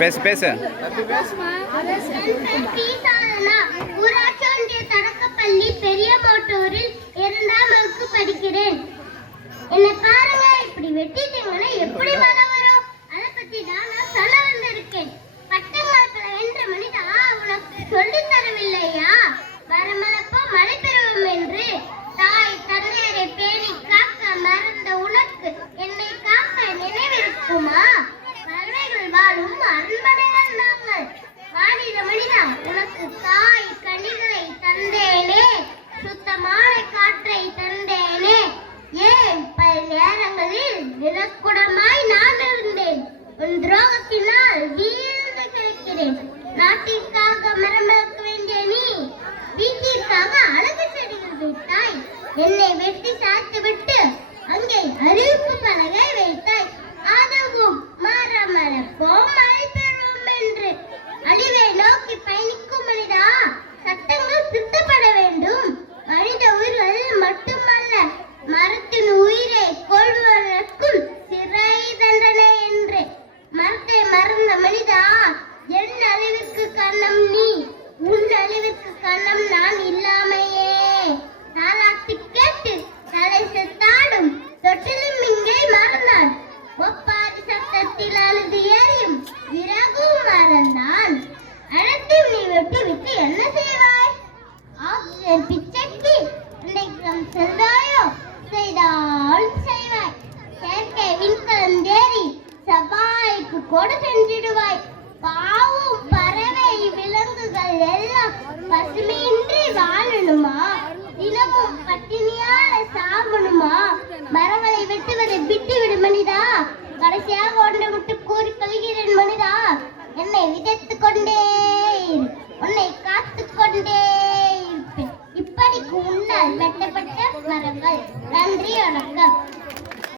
பேசு பேசு. ஊராட்சி ஒன்றிய தொடக்கப்பள்ளி பெரிய மோட்டூரில் 2ஆம் வகுப்பு படிக்கிறேன். என்னை பாருங்க, இப்படி வெட்டிட்டீங்கன்னா எப்படி மழை வரும்? அதை பத்தி தான் நான் சொல்ல வந்திருக்கேன். பட்டங்காலத்துல வென்ற மனிதா உனக்கு சொல்லி தரவில்லையா? வரமளப்போ மழை பெறுவோம் என்று தாய் தந்தையரை பேணி காக்க மறந்த உனக்கு என்னை காக்க நினைவிருக்குமா? பறவைகள் வாழும் அரண்மனைகள் நாங்கள். மாநில மனிதா, உனக்கு காய் கனிகளை தந்தேனே, சுத்தமான காற்றை தந்தேனே. ஏன் பல நேரங்களில் நிலக்குடமாய் நான் இருந்தேன். உன் துரோகத்தினால் வீழ்ந்து கிடக்கிறேன். நாட்டிற்காக மரம் வளர்க்க வேண்டிய நீ வீட்டிற்காக அழகு செடிகள் விட்டாய். என்னை வெட்டி சாய்த்து விட்டு அங்கே அறிவிப்பு பலகை வைத்தாய். அதுவும் மரம் வளர்ப்போம் மழை பெறுவோம் என்று. அழிவை நோக்கி பயணிக்கும் மனிதா, சட்டங்கள் திருத்தப்பட வேண்டும். மனித உயிர்கள் மட்டுமல்ல, மரத்தின் உயிரை கொள்வதற்கும் சிறை தண்டனை என்று. மரத்தை மறந்த மனிதா, என் அழிவிற்கு காரணம் நீ, உன் அழிவிற்கு காரணம் நான் இல்லாமையே. தாலாட்டு கேட்டு தலை செத்தாடும் தொட்டிலும் இங்கே மறந்தான். ஒப்பாரி சத்தத்தில் அழுது ஏறியும் விறகும் மறந்தான். அனைத்தையும் நீ வெட்டி விட்டு என்ன செய்வாய்? ஆக்சிஜன் பிச்சைக்கு 2 கிராம் செல்வாயோ? செய்தால் செய்வாய். செயற்கை விண்கலம் தேறி சபாய்க்கு கூட சென்றிடுவாய். பாவும் பறவை விலங்குகள் எல்லாம் பசுமையின்றி வாழணுமா? தினமும் பட்டினியால சாகணுமா? மரங்களை வெட்டுவதை விட்டுவிடு மனிதா. கடைசியாக ஒன்றை விட்டு கூறி கொள்கிறேன் மனிதா, என்னை விதைத்துக் கொண்டே உன்னை காத்துக் கொண்டே இருப்பேன். இப்படிக்கு முன்னால் வெட்டப்பட்ட மரங்கள். நன்றி, வணக்கம்.